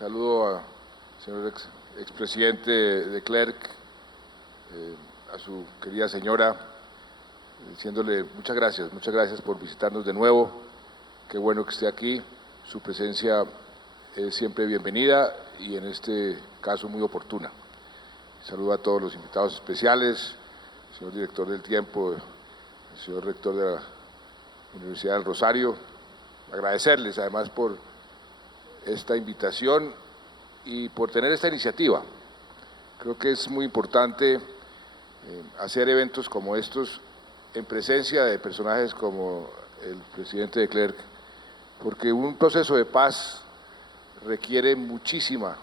Saludo al señor expresidente de Klerk, a su querida señora, diciéndole muchas gracias por visitarnos de nuevo. Qué bueno que esté aquí. Su presencia es siempre bienvenida y en este caso muy oportuna. Saludo a todos los invitados especiales, el señor director del Tiempo, el señor rector de la Universidad del Rosario. Agradecerles además por esta invitación y por tener esta iniciativa. Creo que es muy importante hacer eventos como estos en presencia de personajes como el presidente de Klerk, porque un proceso de paz requiere muchísima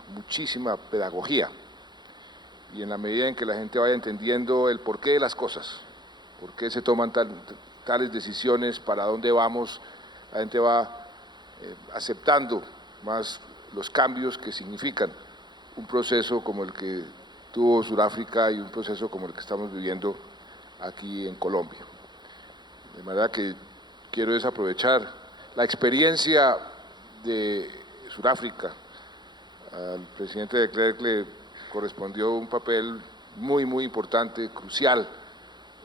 pedagogía, y en la medida en que la gente vaya entendiendo el porqué de las cosas, por qué se toman tales decisiones, para dónde vamos, la gente va aceptando más los cambios que significan un proceso como el que tuvo Sudáfrica y un proceso como el que estamos viviendo aquí en Colombia. De manera que quiero desaprovechar la experiencia de Sudáfrica. Al presidente de Klerk le correspondió un papel muy importante, crucial,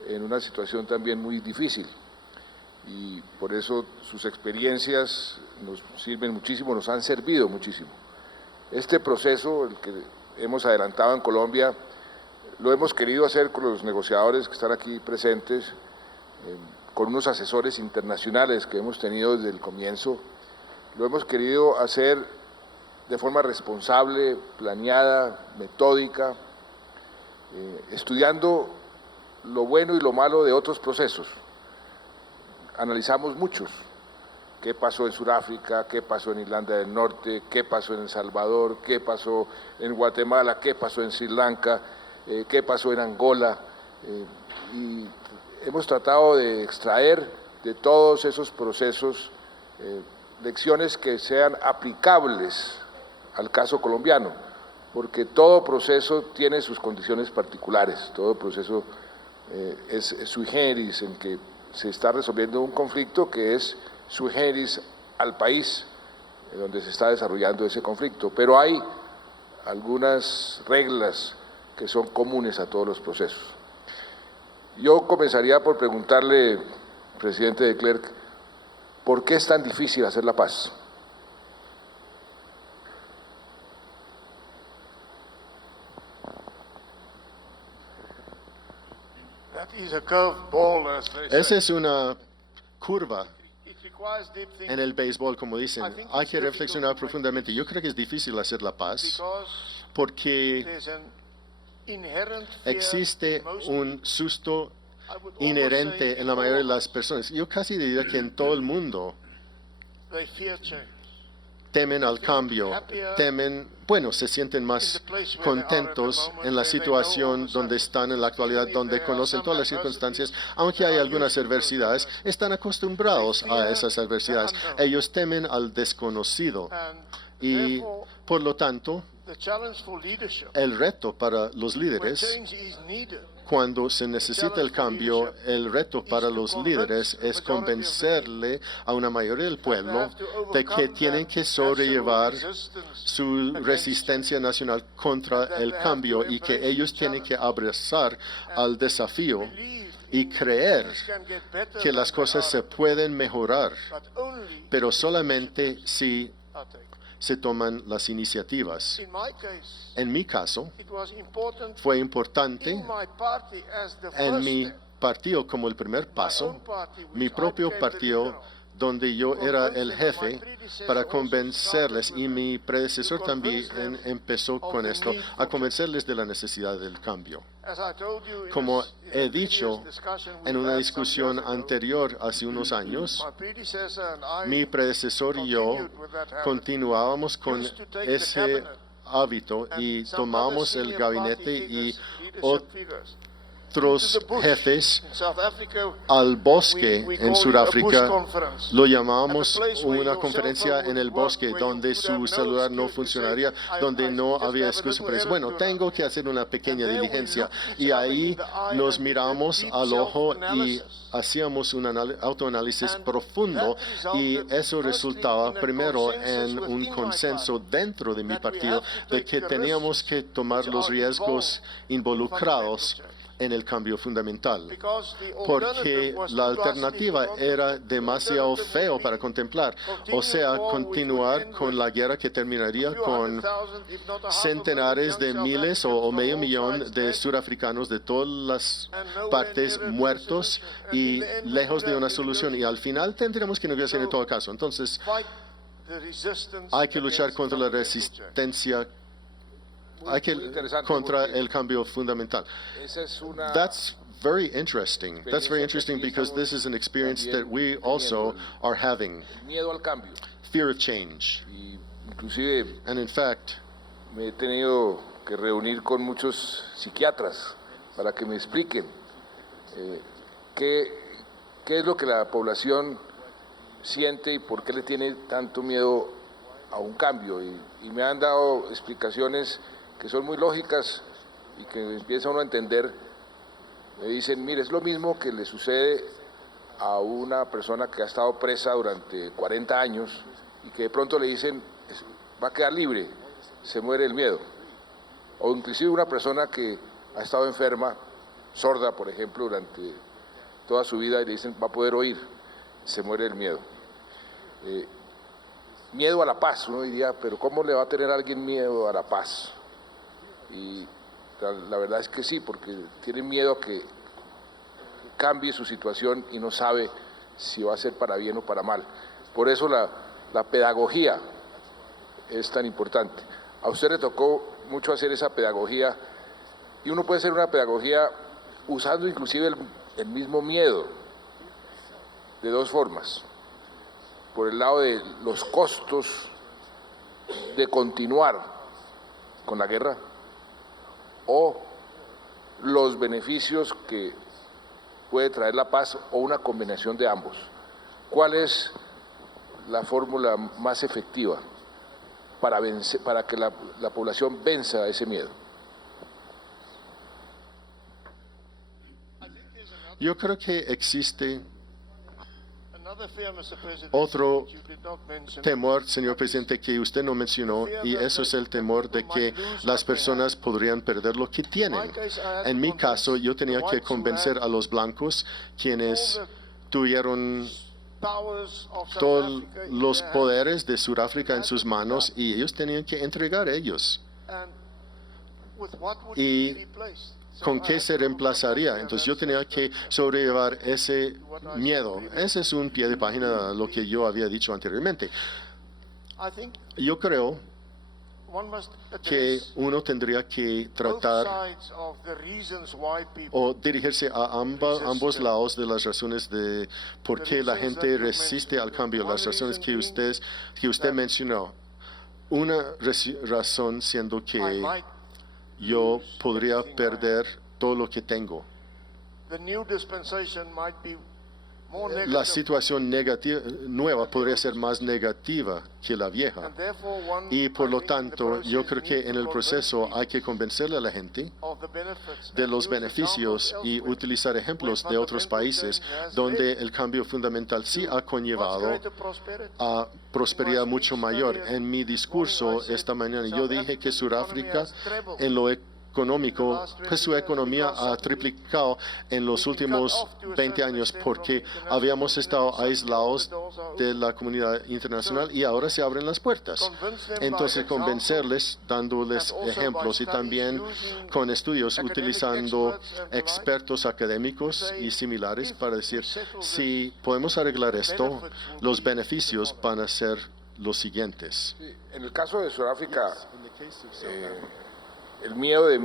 en una situación también muy difícil. Y por eso sus experiencias nos sirven muchísimo, nos han servido muchísimo. Este proceso, el que hemos adelantado en Colombia, lo hemos querido hacer con los negociadores que están aquí presentes, con unos asesores internacionales que hemos tenido desde el comienzo. Lo hemos querido hacer de forma responsable, planeada, metódica, estudiando lo bueno y lo malo de otros procesos. Analizamos muchos, qué pasó en Sudáfrica, qué pasó en Irlanda del Norte, qué pasó en El Salvador, qué pasó en Guatemala, qué pasó en Sri Lanka, qué pasó en Angola, y hemos tratado de extraer de todos esos procesos lecciones que sean aplicables al caso colombiano, porque todo proceso tiene sus condiciones particulares, todo proceso es sui generis, en que se está resolviendo un conflicto que es sui generis al país donde se está desarrollando ese conflicto, pero hay algunas reglas que son comunes a todos los procesos. Yo comenzaría por preguntarle, presidente de Klerk, ¿por qué es tan difícil hacer la paz? Esa es una curva en el béisbol, como dicen. Hay que reflexionar profundamente. Yo creo que es difícil hacer la paz porque existe un susto inherente en la mayoría de las personas. Yo casi diría que en todo el mundo temen al cambio, se sienten más contentos en la situación donde están en la actualidad, donde conocen todas las circunstancias, aunque hay algunas adversidades, están acostumbrados a esas adversidades. Ellos temen al desconocido y, por lo tanto, el reto para los líderes, cuando se necesita el cambio, el reto para los líderes es convencerle a una mayoría del pueblo de que tienen que sobrellevar su resistencia nacional contra el cambio y que ellos tienen que abrazar al desafío y creer que las cosas se pueden mejorar, pero solamente si se toman las iniciativas. En mi caso, fue importante en mi partido como el primer paso, mi propio partido, donde yo era el jefe, para convencerles, y mi predecesor también empezó con esto, a convencerles de la necesidad del cambio. Como he dicho en una discusión anterior hace unos años, mi predecesor y yo continuábamos con ese hábito y tomábamos el gabinete y otros jefes al bosque en Sudáfrica. Lo llamábamos una conferencia en el bosque donde su celular no funcionaría, donde no había excusa para eso. Bueno, tengo que hacer una pequeña diligencia. Y ahí nos miramos al ojo y hacíamos un autoanálisis profundo, y eso resultaba primero en un consenso dentro de mi partido de que teníamos que tomar los riesgos involucrados en el cambio fundamental, porque la alternativa era demasiado feo para contemplar, o sea, continuar con la guerra que terminaría con centenares de miles o medio millón de surafricanos de todas las partes muertos y lejos de una solución, y al final tendríamos que negociar en todo caso. Entonces, hay que luchar contra la resistencia, contra el cambio fundamental. That's very interesting. That's very interesting because this is an experience that we also are having. Miedo al cambio. Fear of change. Y inclusive And in fact, me he tenido que reunir con muchos psiquiatras para que me expliquen qué es lo que la población siente y por qué le tiene tanto miedo a un cambio. Y me han dado explicaciones que son muy lógicas y que empieza uno a entender. Me dicen, mire, es lo mismo que le sucede a una persona que ha estado presa durante 40 años y que de pronto le dicen, va a quedar libre, se muere el miedo. O inclusive una persona que ha estado enferma, sorda, por ejemplo, durante toda su vida, y le dicen, va a poder oír, se muere el miedo. Miedo a la paz, uno diría, pero ¿cómo le va a tener a alguien miedo a la paz? Y la verdad es que sí, porque tiene miedo a que cambie su situación y no sabe si va a ser para bien o para mal. Por eso la pedagogía es tan importante. A usted le tocó mucho hacer esa pedagogía, y uno puede hacer una pedagogía usando inclusive el mismo miedo, de dos formas. Por el lado de los costos de continuar con la guerra, o los beneficios que puede traer la paz, o una combinación de ambos. ¿Cuál es la fórmula más efectiva para que la población venza ese miedo? yo creo que existe otro temor, señor presidente, que usted no mencionó, y eso es el temor de que las personas podrían perder lo que tienen. En mi caso, yo tenía que convencer a los blancos, quienes tuvieron todos los poderes de Sudáfrica en sus manos, y ellos tenían que entregar ellos. ¿Y con qué se reemplazaría? Entonces yo tenía que sobrellevar ese miedo. Ese es un pie de página a lo que yo había dicho anteriormente. Yo creo que uno tendría que tratar o dirigirse a ambos lados de las razones de por qué la gente resiste al cambio, las razones que usted mencionó. Una razón siendo que yo podría perder todo lo que tengo. La situación nueva podría ser más negativa que la vieja. Y por lo tanto, yo creo que en el proceso hay que convencerle a la gente de los beneficios y utilizar ejemplos de otros países donde el cambio fundamental sí ha conllevado a prosperidad mucho mayor. En mi discurso esta mañana yo dije que Sudáfrica en lo económico, pues su economía ha triplicado en los últimos 20 años porque habíamos estado aislados de la comunidad internacional y ahora se abren las puertas. Entonces convencerles dándoles ejemplos y también con estudios utilizando expertos académicos y similares para decir si podemos arreglar esto, los beneficios van a ser los siguientes. En el caso de Sudáfrica, el miedo de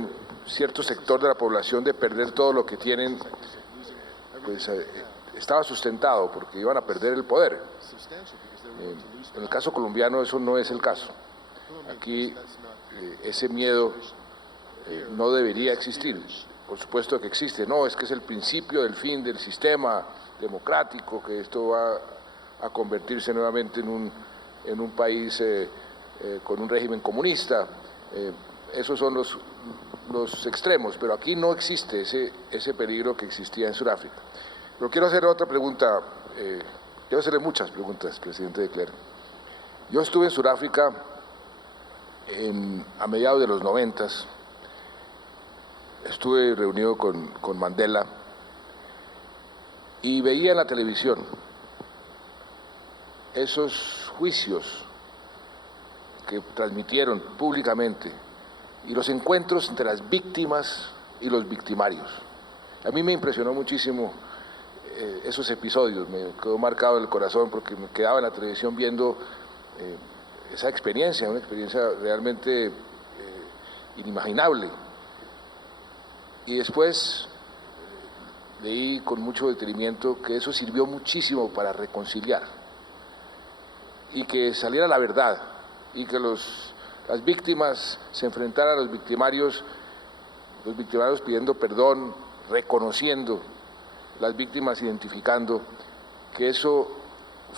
cierto sector de la población de perder todo lo que tienen, pues estaba sustentado porque iban a perder el poder. En el caso colombiano eso no es el caso. Aquí ese miedo no debería existir. por supuesto que existe, no, es que es el principio del fin del sistema democrático, que esto va a convertirse nuevamente en un país con un régimen comunista. Esos son los extremos, pero aquí no existe ese peligro que existía en Sudáfrica. Pero quiero hacer otra pregunta, quiero hacerle muchas preguntas, presidente de Klerk. Yo estuve en Sudáfrica a mediados de los 90, estuve reunido con Mandela y veía en la televisión esos juicios que transmitieron públicamente y los encuentros entre las víctimas y los victimarios. A mí me impresionó muchísimo esos episodios, me quedó marcado en el corazón porque me quedaba en la televisión viendo esa experiencia, una experiencia realmente inimaginable. Y después leí con mucho detenimiento que eso sirvió muchísimo para reconciliar y que saliera la verdad y que las víctimas se enfrentaran a los victimarios pidiendo perdón, reconociendo, las víctimas identificando, que eso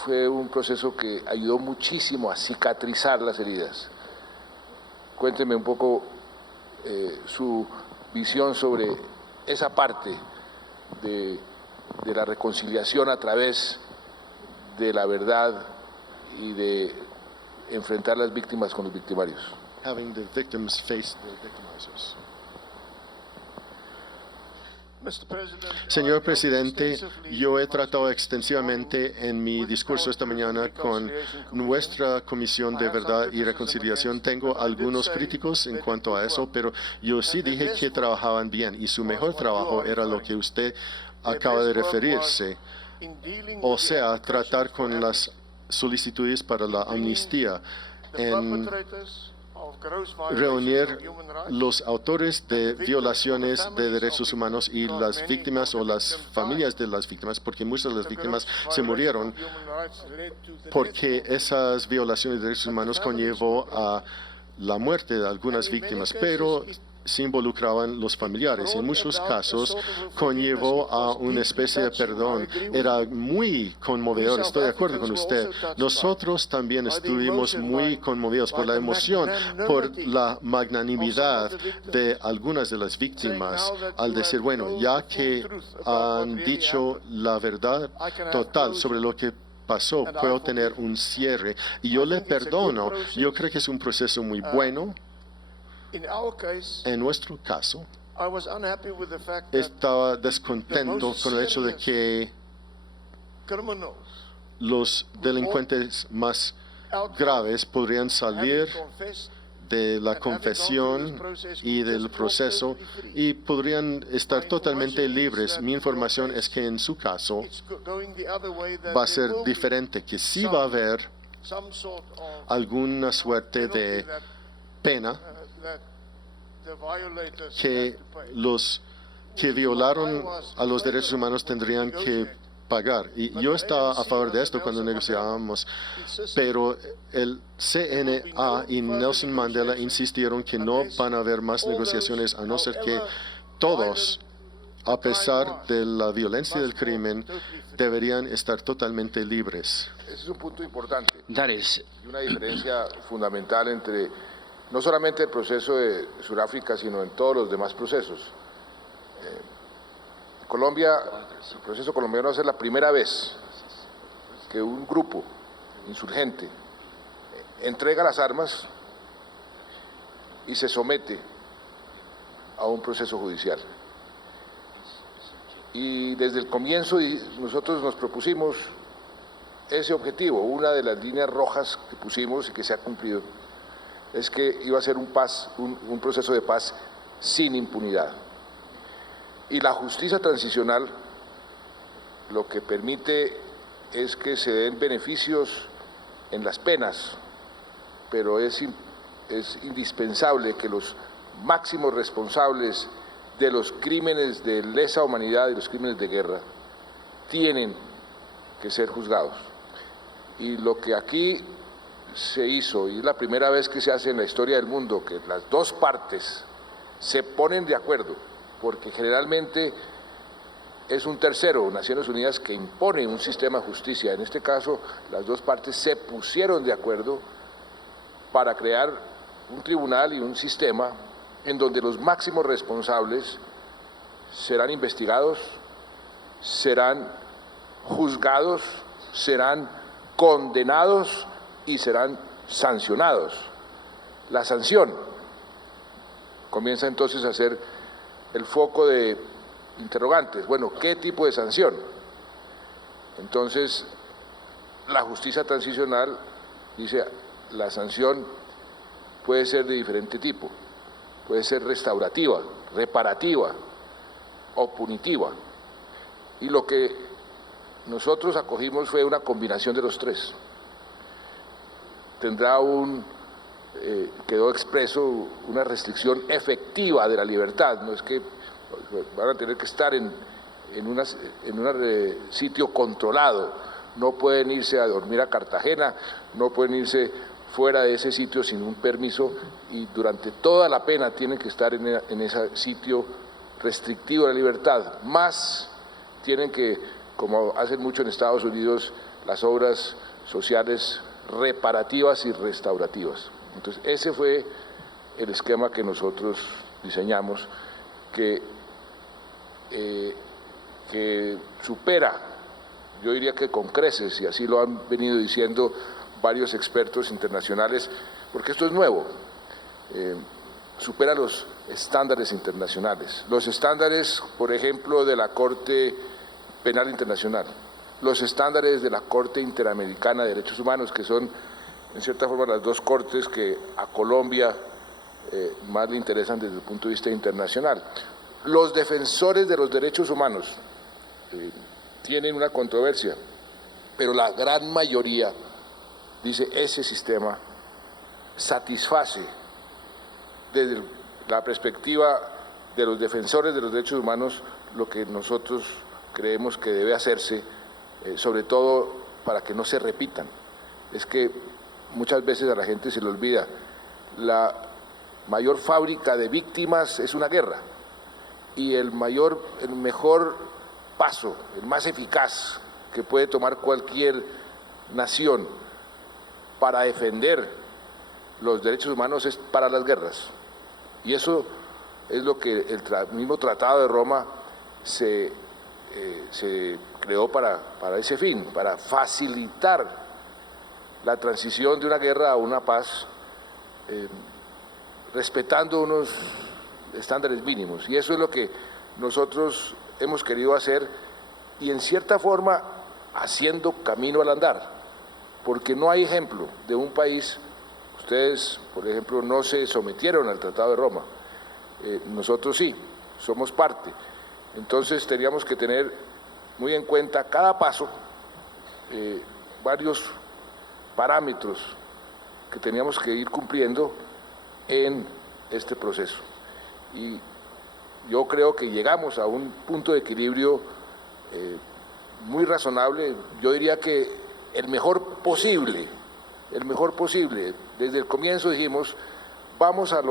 fue un proceso que ayudó muchísimo a cicatrizar las heridas. Cuénteme un poco su visión sobre esa parte de la reconciliación a través de la verdad y de enfrentar las víctimas con los victimarios. Having the victims face the victimizers. Señor presidente, yo he tratado extensivamente en mi discurso esta mañana con nuestra Comisión de Verdad y Reconciliación. Tengo algunos críticos en cuanto a eso, pero yo sí dije que trabajaban bien y su mejor trabajo era lo que usted acaba de referirse, o sea, tratar con las solicitudes para la amnistía, en reunir los autores de violaciones de derechos humanos y las víctimas o las familias de las víctimas, porque muchas de las víctimas se murieron porque esas violaciones de derechos humanos conllevó a la muerte de algunas víctimas, pero se involucraban los familiares. En muchos casos conllevó a una especie de perdón. Era muy conmovedor, estoy de acuerdo con usted. Nosotros también estuvimos muy conmovidos por la emoción, por la magnanimidad de algunas de las víctimas al decir, bueno, ya que han dicho la verdad total sobre lo que pasó, puedo tener un cierre y yo le perdono. Yo creo que es un proceso muy bueno. En nuestro caso, estaba descontento con el hecho de que los delincuentes más graves podrían salir de la confesión y del proceso y podrían estar totalmente libres. Mi información es que en su caso va a ser diferente, que sí va a haber alguna suerte de pena que los que violaron a los derechos humanos tendrían que pagar. Y yo estaba a favor de esto cuando negociábamos, pero el CNA y Nelson Mandela insistieron que no van a haber más negociaciones a no ser que todos, a pesar de la violencia y del crimen, deberían estar totalmente libres. Ese es un punto importante. Y una diferencia fundamental entre no solamente el proceso de Sudáfrica, sino en todos los demás procesos. Colombia, el proceso colombiano va a ser la primera vez que un grupo insurgente entrega las armas y se somete a un proceso judicial. Y desde el comienzo nosotros nos propusimos ese objetivo. Una de las líneas rojas que pusimos y que se ha cumplido es que iba a ser un proceso de paz sin impunidad. Y la justicia transicional lo que permite es que se den beneficios en las penas, pero es indispensable que los máximos responsables de los crímenes de lesa humanidad y los crímenes de guerra tienen que ser juzgados. Y lo que aquí se hizo, y es la primera vez que se hace en la historia del mundo, que las dos partes se ponen de acuerdo porque generalmente es un tercero, Naciones Unidas, que impone un sistema de justicia. En este caso, las dos partes se pusieron de acuerdo para crear un tribunal y un sistema en donde los máximos responsables serán investigados, serán juzgados, serán condenados y serán sancionados. La sanción comienza entonces a ser el foco de interrogantes. Bueno, ¿qué tipo de sanción? Entonces, la justicia transicional dice, la sanción puede ser de diferente tipo, puede ser restaurativa, reparativa o punitiva. Y lo que nosotros acogimos fue una combinación de los tres. Tendrá quedó expreso una restricción efectiva de la libertad, no es que van a tener que estar en un sitio controlado, no pueden irse a dormir a Cartagena, no pueden irse fuera de ese sitio sin un permiso y durante toda la pena tienen que estar en ese sitio restrictivo de la libertad, más tienen que, como hacen mucho en Estados Unidos, las obras sociales reparativas y restaurativas. Entonces, ese fue el esquema que nosotros diseñamos, que supera, yo diría que con creces, y así lo han venido diciendo varios expertos internacionales, porque esto es nuevo, supera los estándares internacionales, los estándares, por ejemplo, de la Corte Penal Internacional, los estándares de la Corte Interamericana de Derechos Humanos, que son, en cierta forma, las dos cortes que a Colombia más le interesan desde el punto de vista internacional. Los defensores de los derechos humanos tienen una controversia, pero la gran mayoría dice ese sistema satisface desde la perspectiva de los defensores de los derechos humanos lo que nosotros creemos que debe hacerse, sobre todo para que no se repitan. Es que muchas veces a la gente se le olvida, la mayor fábrica de víctimas es una guerra y el mejor paso, el más eficaz que puede tomar cualquier nación para defender los derechos humanos es para las guerras. Y eso es lo que el mismo Tratado de Roma se creó para ese fin, para facilitar la transición de una guerra a una paz, respetando unos estándares mínimos. Y eso es lo que nosotros hemos querido hacer y en cierta forma haciendo camino al andar, porque no hay ejemplo de un país, ustedes por ejemplo no se sometieron al Tratado de Roma, nosotros sí, somos parte, entonces teníamos que tener muy en cuenta cada paso, varios parámetros que teníamos que ir cumpliendo en este proceso. Y yo creo que llegamos a un punto de equilibrio muy razonable, yo diría que el mejor posible. Desde el comienzo dijimos, vamos a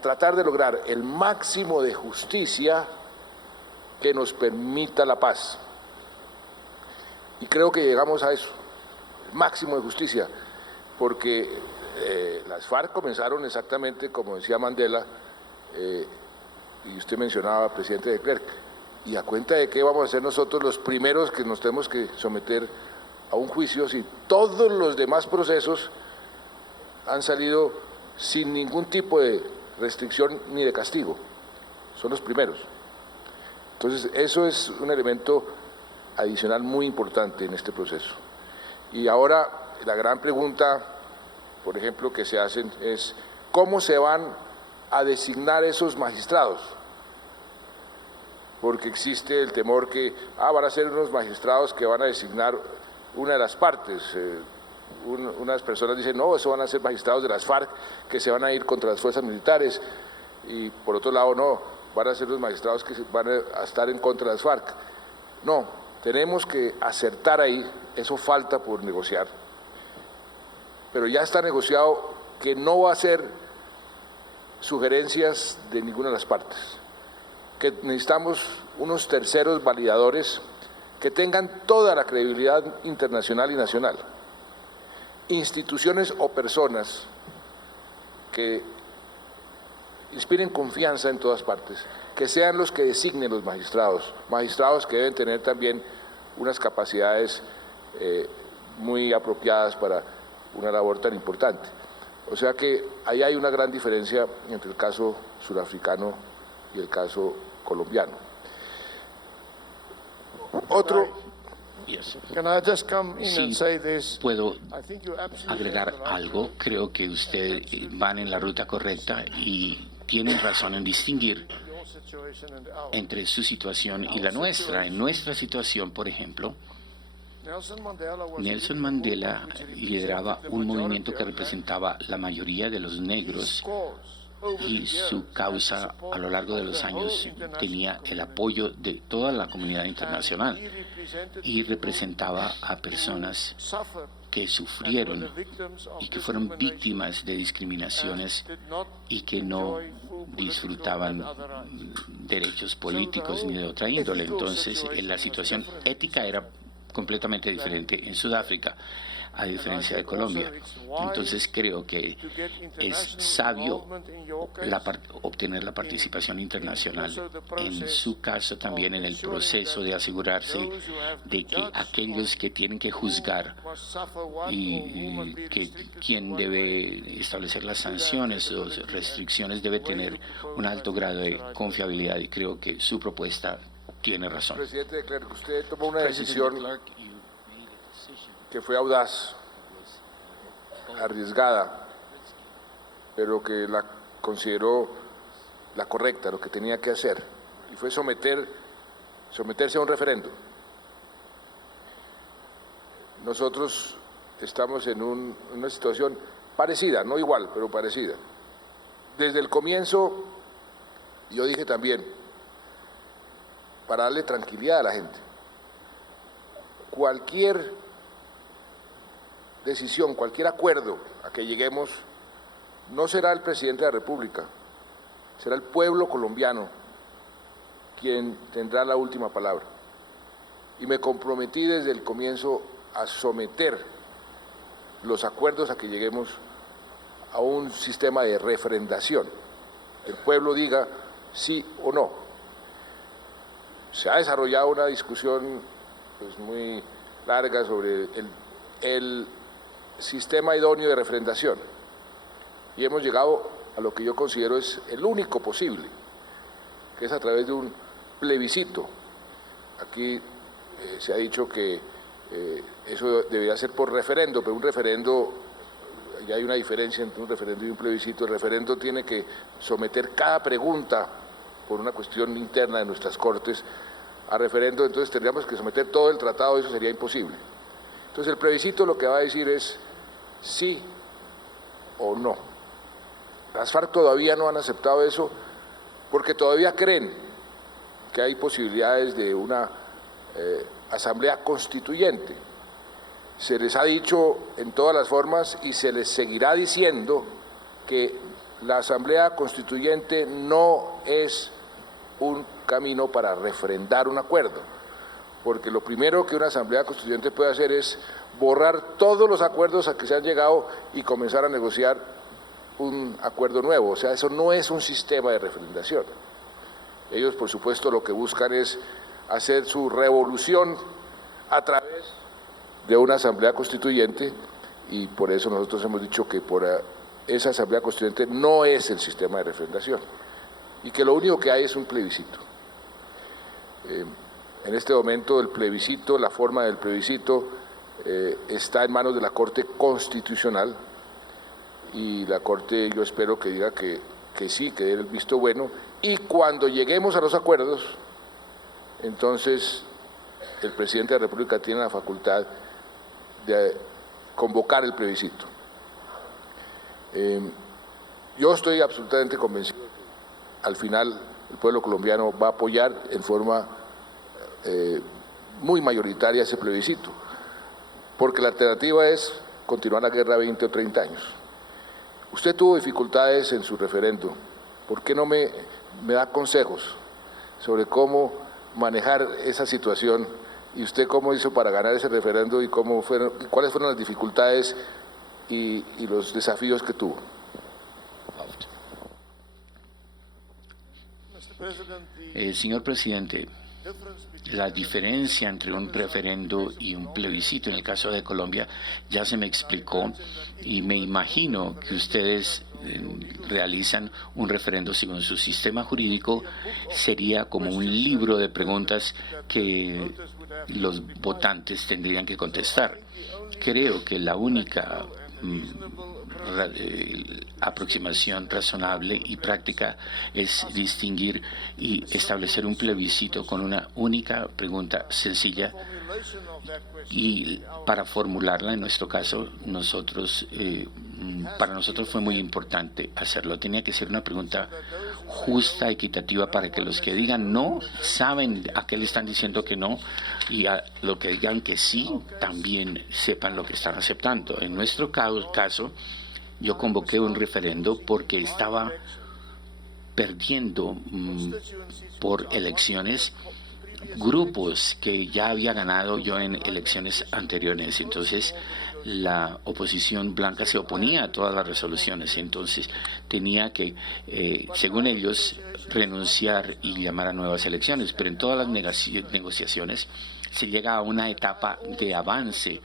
tratar de lograr el máximo de justicia que nos permita la paz. Y creo que llegamos a eso, el máximo de justicia, porque las FARC comenzaron exactamente como decía Mandela, y usted mencionaba, presidente de Klerk, y a cuenta de qué vamos a ser nosotros los primeros que nos tenemos que someter a un juicio si todos los demás procesos han salido sin ningún tipo de restricción ni de castigo, son los primeros. Entonces eso es un elemento adicional muy importante en este proceso. Y ahora la gran pregunta, por ejemplo, que se hacen es ¿cómo se van a designar esos magistrados? Porque existe el temor que van a ser unos magistrados que van a designar una de las partes. Unas personas dicen, no, eso van a ser magistrados de las FARC que se van a ir contra las fuerzas militares, y por otro lado, no, van a ser los magistrados que van a estar en contra de las FARC. No, tenemos que acertar ahí, eso falta por negociar, pero ya está negociado que no va a ser sugerencias de ninguna de las partes, que necesitamos unos terceros validadores que tengan toda la credibilidad internacional y nacional. Instituciones o personas que inspiren confianza en todas partes, que sean los que designen los magistrados, magistrados que deben tener también unas capacidades muy apropiadas para una labor tan importante. O sea que ahí hay una gran diferencia entre el caso surafricano y el caso colombiano. Otro. Sí, puedo agregar algo. Creo que ustedes van en la ruta correcta y tienen razón en distinguir entre su situación y la nuestra. En nuestra situación, por ejemplo, Nelson Mandela lideraba un movimiento que representaba la mayoría de los negros y su causa a lo largo de los años tenía el apoyo de toda la comunidad internacional y representaba a personas que sufrieron y que fueron víctimas de discriminaciones y que no disfrutaban derechos políticos ni de otra índole. Entonces, la situación ética era completamente diferente en Sudáfrica, a diferencia de Colombia. Entonces creo que es sabio obtener la participación internacional, en su caso también en el proceso de asegurarse de que aquellos que tienen que juzgar y que quien debe establecer las sanciones o restricciones debe tener un alto grado de confiabilidad, y creo que su propuesta tiene razón. Presidente de Klerk, usted tomó una decisión que fue audaz, arriesgada, pero que la consideró la correcta, lo que tenía que hacer, y fue someterse a un referendo. Nosotros estamos en una situación parecida, no igual, pero parecida. Desde el comienzo, yo dije también, para darle tranquilidad a la gente, cualquier decisión, cualquier acuerdo a que lleguemos, no será el presidente de la República, será el pueblo colombiano quien tendrá la última palabra. Y me comprometí desde el comienzo a someter los acuerdos a que lleguemos a un sistema de refrendación. El pueblo diga sí o no. Se ha desarrollado una discusión pues, muy larga sobre el sistema idóneo de refrendación, y hemos llegado a lo que yo considero es el único posible, que es a través de un plebiscito. Aquí se ha dicho que eso debería ser por referendo, pero un referendo, ya hay una diferencia entre un referendo y un plebiscito. El referendo tiene que someter cada pregunta por una cuestión interna de nuestras cortes a referendo, entonces tendríamos que someter todo el tratado, y eso sería imposible. Entonces el plebiscito lo que va a decir es sí o no. Las FARC todavía no han aceptado eso porque todavía creen que hay posibilidades de una asamblea constituyente. Se les ha dicho en todas las formas y se les seguirá diciendo que la asamblea constituyente no es un camino para refrendar un acuerdo, porque lo primero que una asamblea constituyente puede hacer es borrar todos los acuerdos a que se han llegado y comenzar a negociar un acuerdo nuevo. O sea, eso no es un sistema de refrendación. Ellos, por supuesto, lo que buscan es hacer su revolución a través de una asamblea constituyente, y por eso nosotros hemos dicho que por esa asamblea constituyente no es el sistema de refrendación, y que lo único que hay es un plebiscito. En este momento el plebiscito, la forma del plebiscito está en manos de la Corte Constitucional, y la Corte yo espero que diga que sí, que dé el visto bueno, y cuando lleguemos a los acuerdos, entonces el presidente de la República tiene la facultad de convocar el plebiscito. Yo estoy absolutamente convencido que al final el pueblo colombiano va a apoyar en forma muy mayoritaria ese plebiscito, porque la alternativa es continuar la guerra 20 o 30 años. Usted tuvo dificultades en su referendo, ¿por qué no me da consejos? sobre cómo manejar esa situación y usted cómo hizo para ganar ese referendo y cuáles fueron las dificultades y los desafíos que tuvo. Señor presidente, la diferencia entre un referendo y un plebiscito en el caso de Colombia ya se me explicó y me imagino que ustedes realizan un referendo según su sistema jurídico. Sería como un libro de preguntas que los votantes tendrían que contestar. Creo que la única aproximación razonable y práctica es distinguir y establecer un plebiscito con una única pregunta sencilla, y para formularla, en nuestro caso, para nosotros fue muy importante hacerlo. Tenía que ser una pregunta justa, equitativa, para que los que digan no saben a qué le están diciendo que no, y a lo que digan que sí también sepan lo que están aceptando. En nuestro caso, yo convoqué un referendo porque estaba perdiendo por elecciones grupos que ya había ganado yo en elecciones anteriores. Entonces, la oposición blanca se oponía a todas las resoluciones. Entonces, tenía que, según ellos, renunciar y llamar a nuevas elecciones. Pero en todas las negociaciones se llega a una etapa de avance,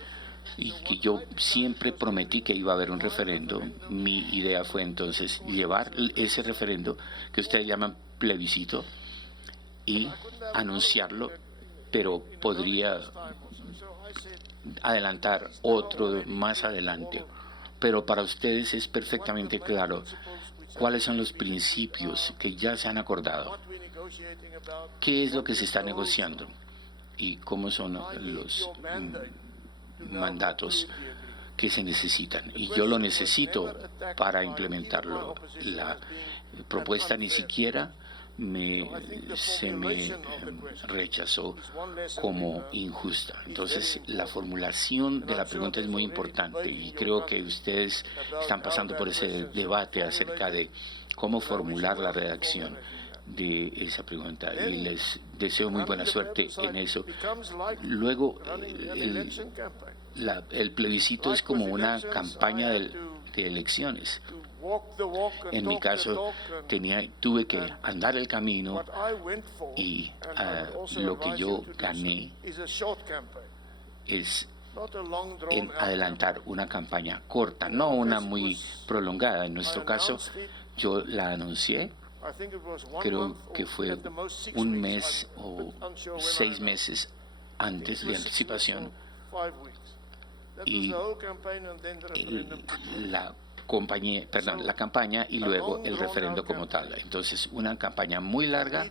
y que yo siempre prometí que iba a haber un referendo. Mi idea fue entonces llevar ese referendo que ustedes llaman plebiscito y anunciarlo, pero podría adelantar otro más adelante. Pero para ustedes es perfectamente claro cuáles son los principios que ya se han acordado, qué es lo que se está negociando y cómo son los mandatos que se necesitan. Y yo lo necesito para implementarlo. La propuesta ni siquiera se me rechazó como injusta. Entonces, la formulación de la pregunta es muy importante y creo que ustedes están pasando por ese debate acerca de cómo formular la redacción de esa pregunta, y les deseo muy buena suerte en eso. Luego, el plebiscito es como una campaña de elecciones. En mi caso, tuve que andar el camino, y lo que yo gané es en adelantar una campaña corta, no una muy prolongada. En nuestro caso, yo la anuncié, creo que fue un mes o 6 meses antes de anticipación, y la campaña y luego el referendo como tal. Entonces, una campaña muy larga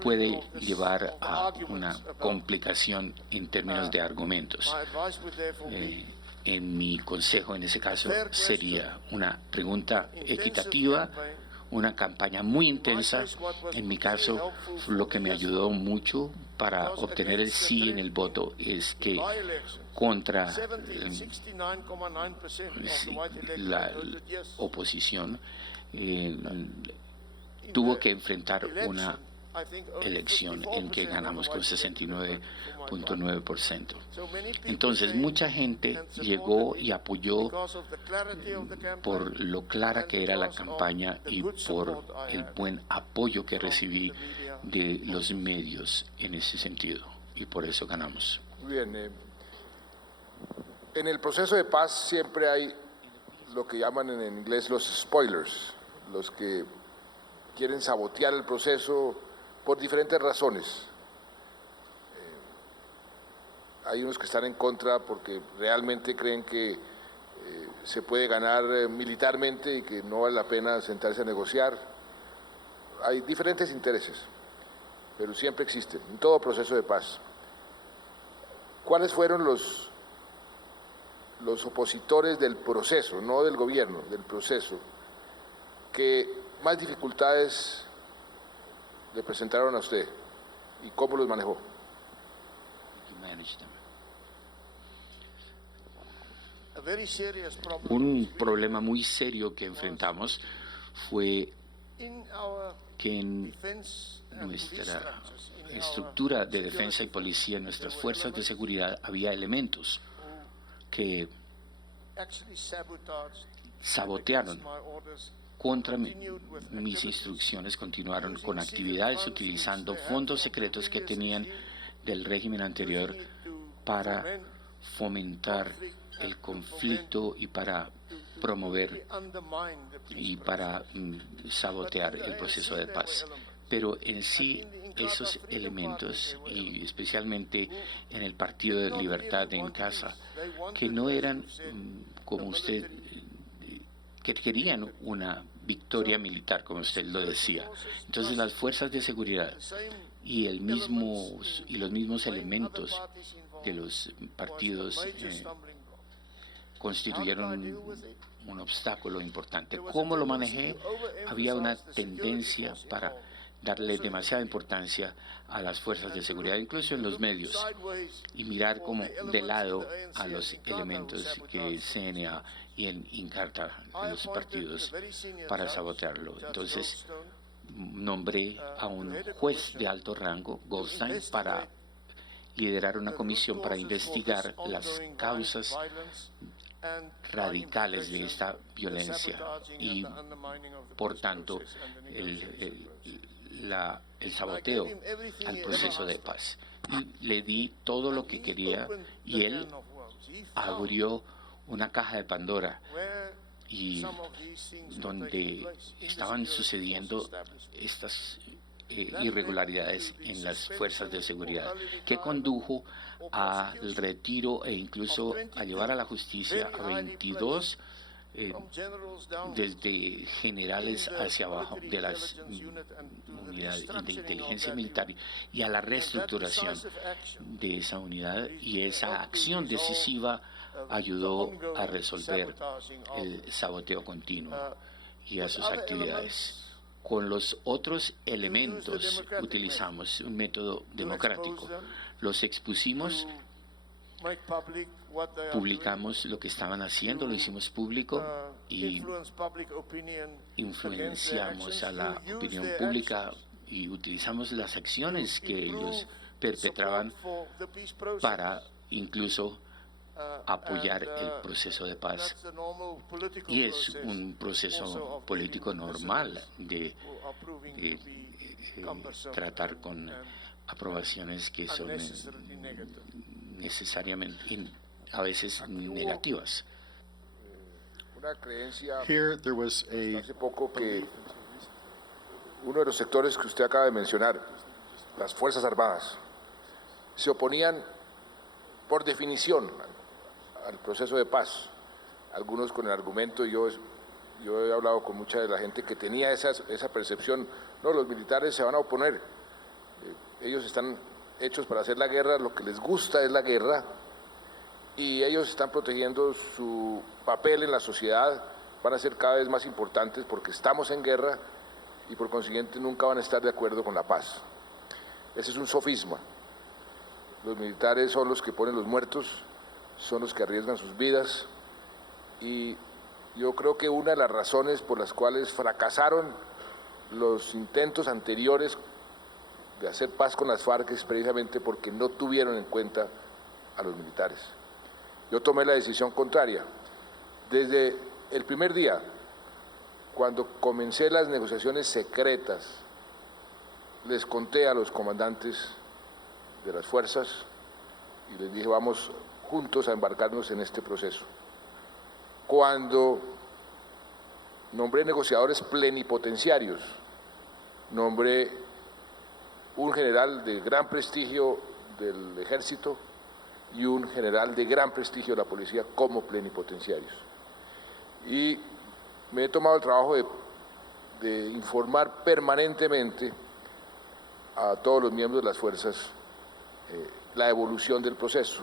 puede llevar a una complicación en términos de argumentos. En mi consejo en ese caso sería una pregunta equitativa, una campaña muy intensa. En mi caso, lo que me ayudó mucho para obtener el sí en el voto es que contra la oposición tuvo que enfrentar una elección en que ganamos con 69.9%. Entonces, mucha gente llegó y apoyó por lo clara que era la campaña y por el buen apoyo que recibí de los medios en ese sentido, y por eso ganamos. Muy bien. En el proceso de paz siempre hay lo que llaman en inglés los spoilers, los que quieren sabotear el proceso por diferentes razones. Hay unos que están en contra porque realmente creen que se puede ganar militarmente y que no vale la pena sentarse a negociar. Hay diferentes intereses, pero siempre existen en todo proceso de paz. ¿Cuáles fueron los opositores del proceso, no del gobierno, del proceso, que más dificultades le presentaron a usted y cómo los manejó? Un problema muy serio que enfrentamos fue que en nuestra estructura de defensa y policía, en nuestras fuerzas de seguridad, había elementos que sabotearon contra mis instrucciones, continuaron con actividades utilizando fondos secretos que tenían del régimen anterior para fomentar el conflicto y para promover y para sabotear el proceso de paz. Pero en sí, esos elementos, y especialmente en el Partido de Libertad en Casa, que no eran como usted, que querían una victoria militar, como usted lo decía. Entonces las fuerzas de seguridad y los mismos elementos de los partidos constituyeron un obstáculo importante. ¿Cómo lo manejé? Había una tendencia para darle demasiada importancia a las fuerzas de seguridad, incluso en los medios, y mirar como de lado a los elementos que CNA y en Encarta, los partidos, para sabotearlo. Entonces, nombré a un juez de alto rango, Goldstein, para liderar una comisión para investigar las causas radicales de esta violencia y, por tanto, el saboteo al proceso de paz. Y le di todo lo que quería y él abrió una caja de Pandora y donde estaban sucediendo estas irregularidades en las fuerzas de seguridad, que condujo al retiro e incluso a llevar a la justicia a 22 desde generales hacia abajo de las unidades de inteligencia militar y a la reestructuración de esa unidad, y esa acción decisiva ayudó a resolver el saboteo continuo y a sus actividades. Con los otros elementos utilizamos un método democrático. Los expusimos, publicamos lo que estaban haciendo, lo hicimos público y influenciamos a la opinión pública y utilizamos las acciones que ellos perpetraban para incluso apoyar el proceso de paz. Y es un proceso político normal de tratar con aprobaciones que son necesariamente a veces negativas. Una creencia Here there was hace poco que uno de los sectores que usted acaba de mencionar, las Fuerzas Armadas, se oponían por definición al proceso de paz. Algunos con el argumento, yo he hablado con mucha de la gente que tenía esa percepción, no, los militares se van a oponer, ellos están hechos para hacer la guerra, lo que les gusta es la guerra, y ellos están protegiendo su papel en la sociedad, van a ser cada vez más importantes porque estamos en guerra y por consiguiente nunca van a estar de acuerdo con la paz. Ese es un sofisma. Los militares son los que ponen los muertos, son los que arriesgan sus vidas, y yo creo que una de las razones por las cuales fracasaron los intentos anteriores de hacer paz con las FARC es precisamente porque no tuvieron en cuenta a los militares. Yo tomé la decisión contraria. Desde el primer día, cuando comencé las negociaciones secretas, les conté a los comandantes de las fuerzas y les dije, vamos juntos a embarcarnos en este proceso. Cuando nombré negociadores plenipotenciarios, nombré un general de gran prestigio del ejército y un general de gran prestigio de la policía como plenipotenciarios. Y me he tomado el trabajo de informar permanentemente a todos los miembros de las fuerzas la evolución del proceso.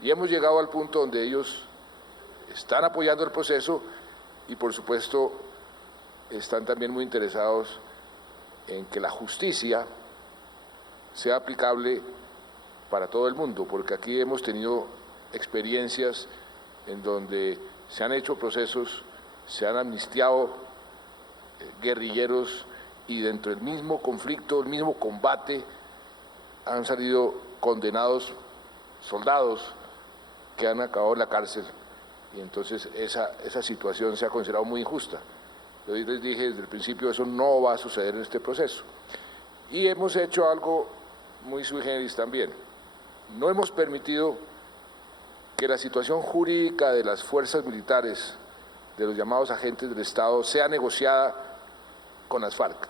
Y hemos llegado al punto donde ellos están apoyando el proceso y, por supuesto, están también muy interesados en que la justicia sea aplicable para todo el mundo, porque aquí hemos tenido experiencias en donde se han hecho procesos, se han amnistiado guerrilleros y dentro del mismo conflicto, el mismo combate, han salido condenados soldados que han acabado en la cárcel, y entonces esa situación se ha considerado muy injusta. Yo les dije desde el principio, eso no va a suceder en este proceso. Y hemos hecho algo muy sui generis también. No hemos permitido que la situación jurídica de las fuerzas militares, de los llamados agentes del Estado, sea negociada con las FARC,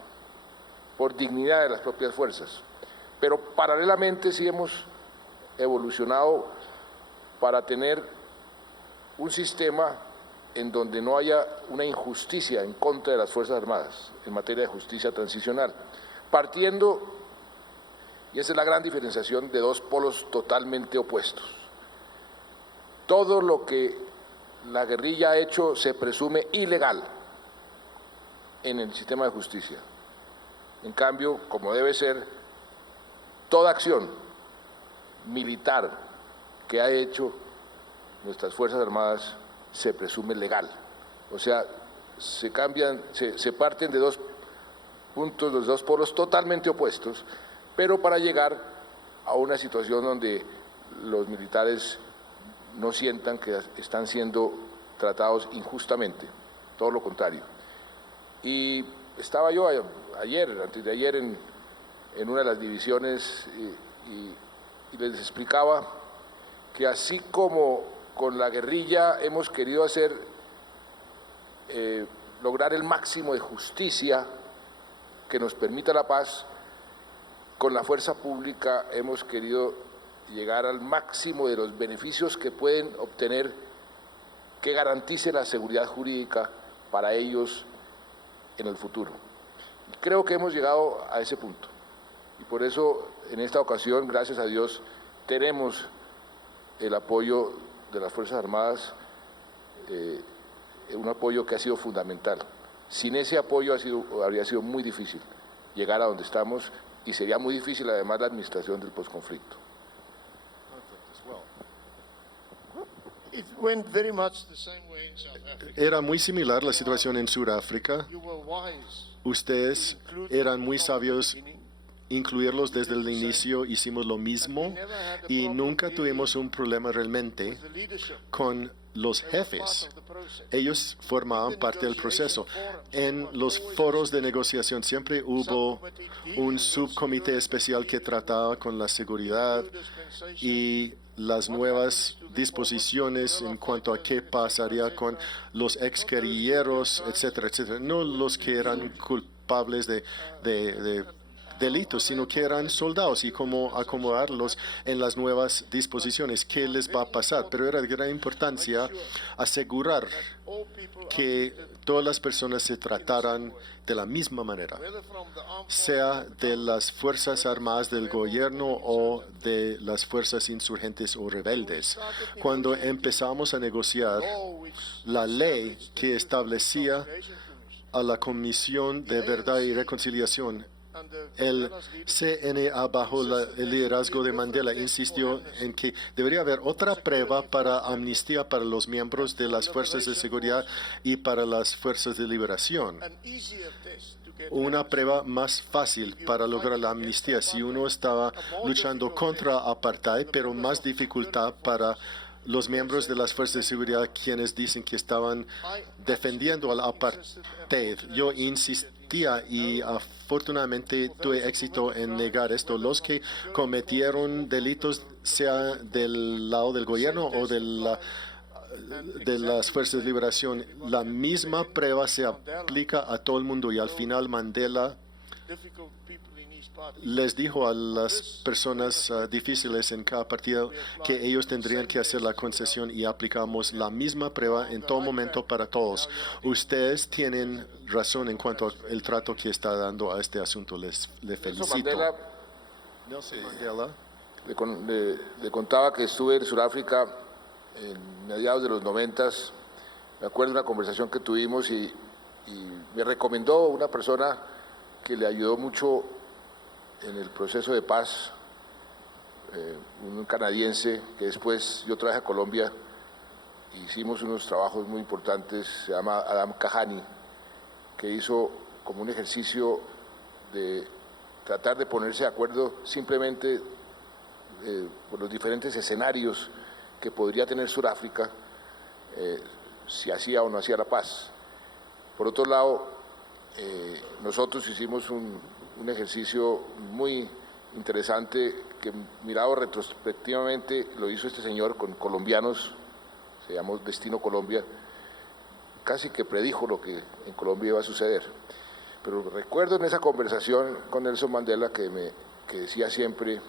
por dignidad de las propias fuerzas. Pero paralelamente sí hemos evolucionado para tener un sistema en donde no haya una injusticia en contra de las Fuerzas Armadas en materia de justicia transicional, partiendo, y esa es la gran diferenciación, de dos polos totalmente opuestos. Todo lo que la guerrilla ha hecho se presume ilegal en el sistema de justicia. En cambio, como debe ser, toda acción militar que ha hecho nuestras Fuerzas Armadas se presume legal. O sea, se parten de dos puntos, los dos polos totalmente opuestos, pero para llegar a una situación donde los militares no sientan que están siendo tratados injustamente, todo lo contrario. Y estaba yo antes de ayer, en una de las divisiones y les explicaba que así como con la guerrilla hemos querido lograr el máximo de justicia que nos permita la paz, con la fuerza pública hemos querido llegar al máximo de los beneficios que pueden obtener, que garantice la seguridad jurídica para ellos en el futuro. Creo que hemos llegado a ese punto y por eso en esta ocasión, gracias a Dios, tenemos el apoyo de las Fuerzas Armadas, un apoyo que ha sido fundamental. Sin ese apoyo habría sido muy difícil llegar a donde estamos y sería muy difícil además la administración del posconflicto. Era muy similar la situación en Sudáfrica. Ustedes eran muy sabios incluirlos desde el inicio, hicimos lo mismo y nunca tuvimos un problema realmente con los jefes. Ellos formaban parte del proceso. En los foros de negociación siempre hubo un subcomité especial que trataba con la seguridad y las nuevas disposiciones en cuanto a qué pasaría con los exguerrilleros, etcétera, etcétera. No los que eran culpables de delitos, sino que eran soldados y cómo acomodarlos en las nuevas disposiciones, qué les va a pasar. Pero era de gran importancia asegurar que todas las personas se trataran de la misma manera, sea de las Fuerzas Armadas del gobierno o de las fuerzas insurgentes o rebeldes. Cuando empezamos a negociar la ley que establecía a la Comisión de Verdad y Reconciliación, el CNA, bajo el liderazgo de Mandela, insistió en que debería haber otra prueba para amnistía para los miembros de las fuerzas de seguridad y para las fuerzas de liberación. Una prueba más fácil para lograr la amnistía si uno estaba luchando contra apartheid, pero más dificultad para los miembros de las fuerzas de seguridad quienes dicen que estaban defendiendo al apartheid. Yo insistía y afortunadamente tuve éxito en negar esto. Los que cometieron delitos, sea del lado del gobierno o de las fuerzas de liberación, la misma prueba se aplica a todo el mundo y al final Mandela les dijo a las personas difíciles en cada partido que ellos tendrían que hacer la concesión y aplicamos la misma prueba en todo momento para todos. Ustedes tienen razón en cuanto al trato que está dando a este asunto. Les felicito. Nelson Mandela le contaba que estuve en Sudáfrica en mediados de los 90. Me acuerdo de una conversación que tuvimos y me recomendó una persona que le ayudó mucho en el proceso de paz, un canadiense que después yo traje a Colombia, hicimos unos trabajos muy importantes, se llama Adam Kahani, que hizo como un ejercicio de tratar de ponerse de acuerdo simplemente por los diferentes escenarios que podría tener Sudáfrica si hacía o no hacía la paz. Por otro lado, nosotros hicimos un ejercicio muy interesante que, mirado retrospectivamente, lo hizo este señor con colombianos, se llamó Destino Colombia, casi que predijo lo que en Colombia iba a suceder. Pero recuerdo en esa conversación con Nelson Mandela que decía siempre,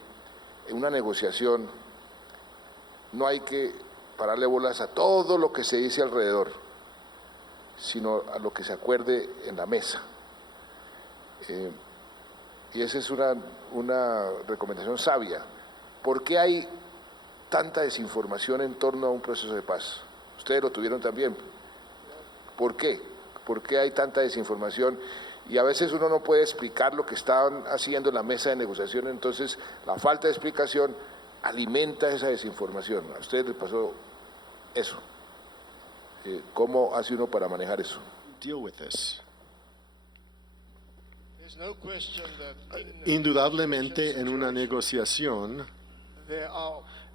en una negociación no hay que pararle bolas a todo lo que se dice alrededor, sino a lo que se acuerde en la mesa. Y esa es una recomendación sabia. ¿Por qué hay tanta desinformación en torno a un proceso de paz? Ustedes lo tuvieron también. ¿Por qué? ¿Por qué hay tanta desinformación? Y a veces uno no puede explicar lo que estaban haciendo en la mesa de negociación, entonces la falta de explicación alimenta esa desinformación. ¿A ustedes les pasó eso? ¿Cómo hace uno para manejar eso? Deal with this. Indudablemente en una negociación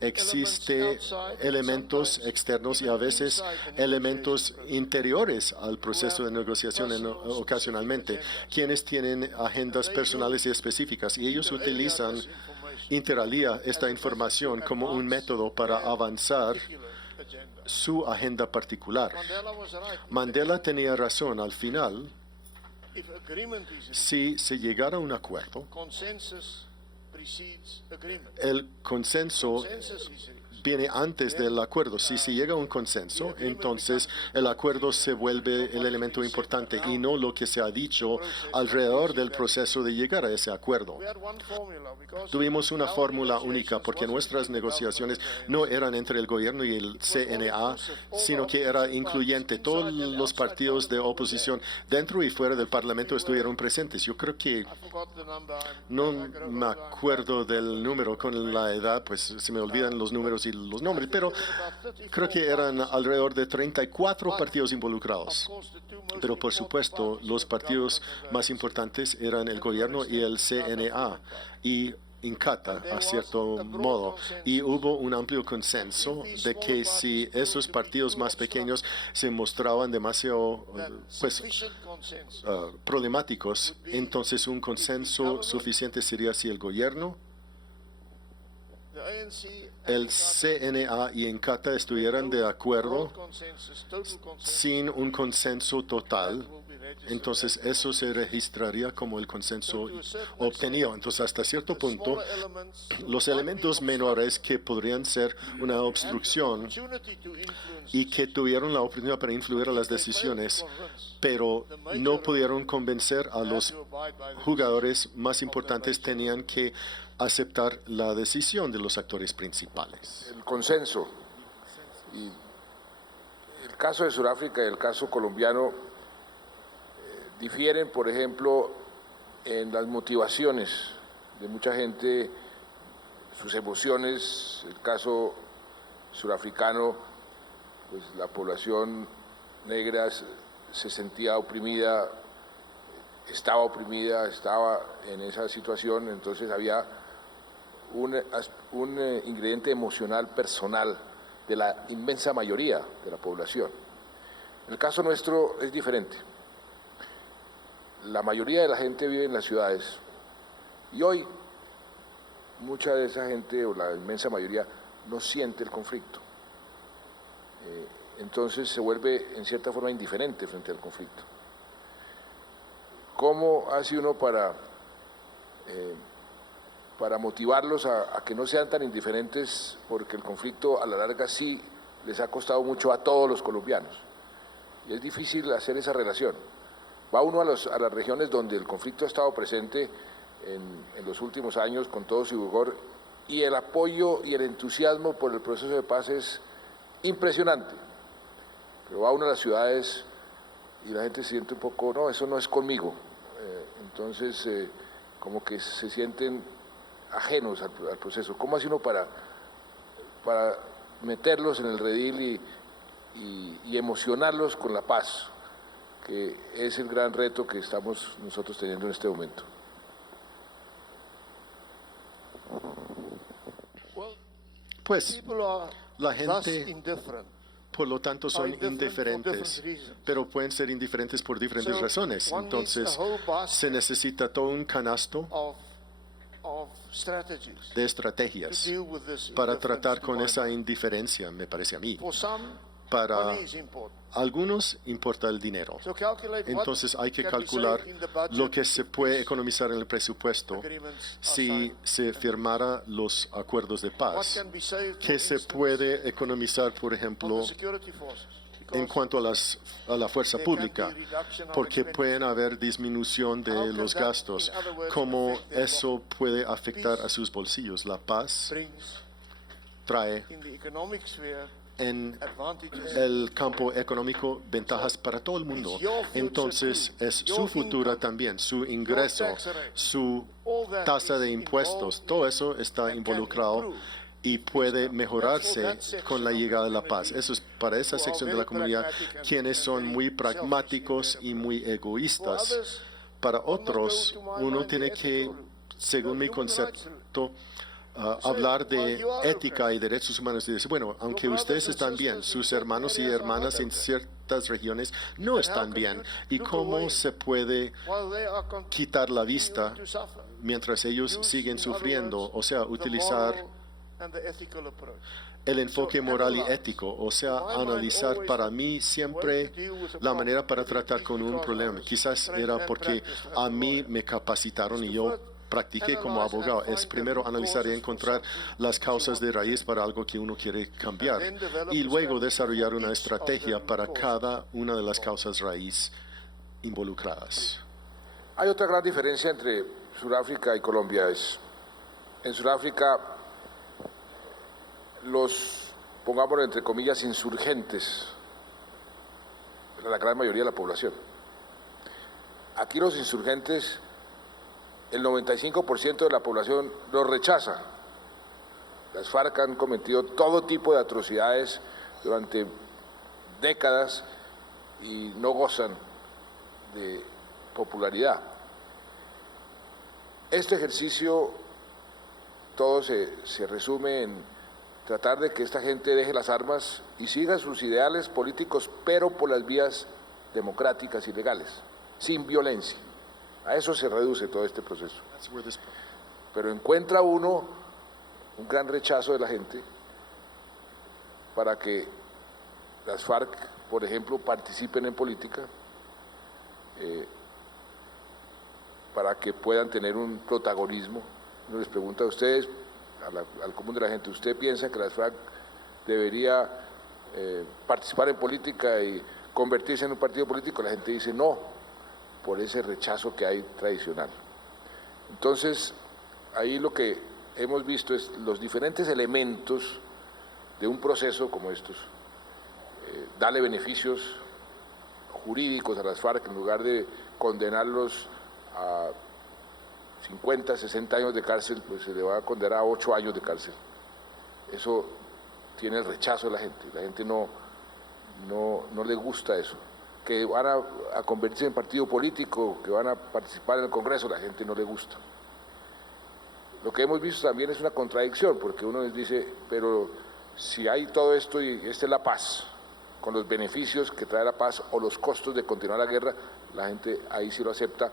existe elementos externos y a veces elementos interiores al proceso de negociación ocasionalmente, quienes tienen agendas personales y específicas, y ellos utilizan inter alia esta información como un método para avanzar su agenda particular. Mandela tenía razón al final. Si se llegara a un acuerdo, el consenso viene antes del acuerdo. Si se llega a un consenso, entonces el acuerdo se vuelve el elemento importante y no lo que se ha dicho alrededor del proceso de llegar a ese acuerdo. Tuvimos una fórmula única porque nuestras negociaciones no eran entre el gobierno y el CNA, sino que era incluyente. Todos los partidos de oposición dentro y fuera del Parlamento estuvieron presentes. Yo creo que no me acuerdo del número con la edad, pues se me olvidan los números y los nombres, pero creo que eran alrededor de 34 partidos involucrados. Pero por supuesto, los partidos más importantes eran el gobierno y el CNA y Inkatha, a cierto modo, y hubo un amplio consenso de que si esos partidos más pequeños se mostraban demasiado problemáticos, entonces un consenso suficiente sería si el gobierno, el CNA y Inkatha estuvieran de acuerdo sin un consenso total, entonces eso se registraría como el consenso obtenido. Entonces, hasta cierto punto, los elementos menores que podrían ser una obstrucción y que tuvieron la oportunidad para influir a las decisiones, pero no pudieron convencer a los jugadores más importantes, tenían que aceptar la decisión de los actores principales. El consenso. Y el caso de Sudáfrica y el caso colombiano difieren, por ejemplo, en las motivaciones de mucha gente, sus emociones. El caso surafricano, pues la población negra se sentía oprimida, estaba en esa situación, entonces había un ingrediente emocional personal de la inmensa mayoría de la población. En el caso nuestro es diferente. La mayoría de la gente vive en las ciudades y hoy mucha de esa gente, o la inmensa mayoría, no siente el conflicto. Entonces se vuelve en cierta forma indiferente frente al conflicto. ¿Cómo hace uno para motivarlos a que no sean tan indiferentes? Porque el conflicto a la larga sí les ha costado mucho a todos los colombianos y es difícil hacer esa relación. Va uno a las regiones donde el conflicto ha estado presente en los últimos años con todo su vigor, y el apoyo y el entusiasmo por el proceso de paz es impresionante. Pero va uno a las ciudades y la gente se siente un poco, no, eso no es conmigo. Entonces, como que se sienten ajenos al proceso. ¿Cómo hace uno para meterlos en el redil y emocionarlos con la paz, que es el gran reto que estamos nosotros teniendo en este momento? Pues la gente, por lo tanto, son indiferentes, pero pueden ser indiferentes por diferentes razones. Entonces, se necesita todo un canasto de estrategias para tratar con esa indiferencia, me parece a mí. Para algunos importa el dinero. Entonces hay que calcular lo que se puede economizar en el presupuesto si se firmara los acuerdos de paz. ¿Qué se puede economizar, por ejemplo, en cuanto a la fuerza pública? Porque pueden haber disminución de los gastos. ¿Cómo eso puede afectar a sus bolsillos? La paz trae en el campo económico ventajas para todo el mundo. Entonces es su futuro también, su ingreso, su tasa de impuestos, todo eso está involucrado y puede mejorarse con la llegada de la paz. Eso es para esa sección de la comunidad quienes son muy pragmáticos y muy egoístas. Para otros, uno tiene que, según mi concepto, hablar de ética y derechos humanos y decir, bueno, aunque ustedes están bien, sus hermanos y hermanas en ciertas regiones no están bien. ¿Y cómo se puede quitar la vista mientras ellos siguen sufriendo? O sea, utilizar el enfoque moral y ético, o sea, analizar para mí siempre la manera para tratar con un problema. Quizás era porque a mí me capacitaron y yo practiqué como abogado. Es primero analizar y encontrar las causas de raíz para algo que uno quiere cambiar y luego desarrollar una estrategia para cada una de las causas raíz involucradas. Hay otra gran diferencia entre Sudáfrica y Colombia. En Sudáfrica los, pongámoslo entre comillas, insurgentes, la gran mayoría de la población. Aquí los insurgentes, el 95% de la población los rechaza. Las FARC han cometido todo tipo de atrocidades durante décadas y no gozan de popularidad. Este ejercicio todo se resume en tratar de que esta gente deje las armas y siga sus ideales políticos, pero por las vías democráticas y legales, sin violencia. A eso se reduce todo este proceso. Pero encuentra uno un gran rechazo de la gente para que las FARC, por ejemplo, participen en política, para que puedan tener un protagonismo. Uno les pregunta a ustedes, al común de la gente, ¿usted piensa que las FARC debería participar en política y convertirse en un partido político? La gente dice no, por ese rechazo que hay tradicional. Entonces, ahí lo que hemos visto es los diferentes elementos de un proceso como estos. Darle beneficios jurídicos a las FARC en lugar de condenarlos a 50, 60 años de cárcel, pues se le va a condenar a 8 años de cárcel. Eso tiene el rechazo de la gente no le gusta eso. Que van a convertirse en partido político, que van a participar en el Congreso, la gente no le gusta. Lo que hemos visto también es una contradicción, porque uno les dice, pero si hay todo esto y esta es la paz, con los beneficios que trae la paz o los costos de continuar la guerra, la gente ahí sí lo acepta